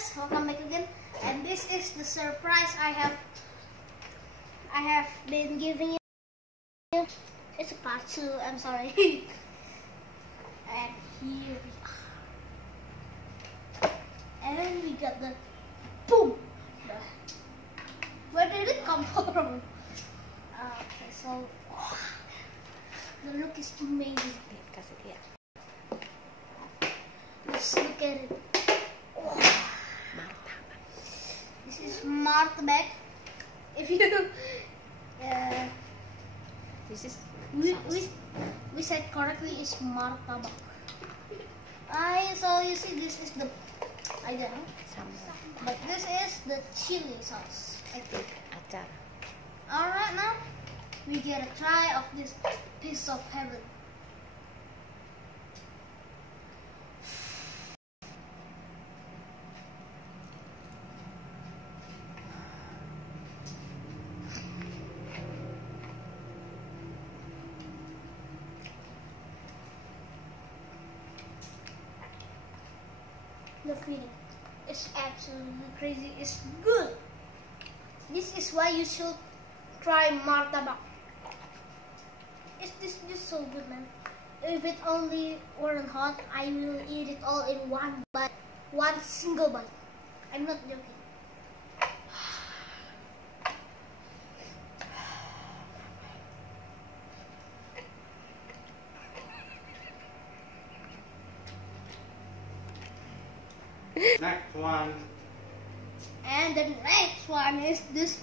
guys, welcome back again, and this is the surprise I have been giving you. It's a part 2, I'm sorry. And here we are. And then we got the boom. Where did it come from? Okay, so the look is amazing. Let's look at it. This is martabak. If you this is we said correctly, is martabak. So you see, this is the, I don't know, but this is the chili sauce, I think. Acar. Alright, now we get a try of this piece of heaven. The feeling is absolutely crazy. It's good. This is why you should try martabak. It's just so good, man. If it only weren't hot, I will eat it all in one bite, one single bite. I'm not joking. Next one. And the next one is this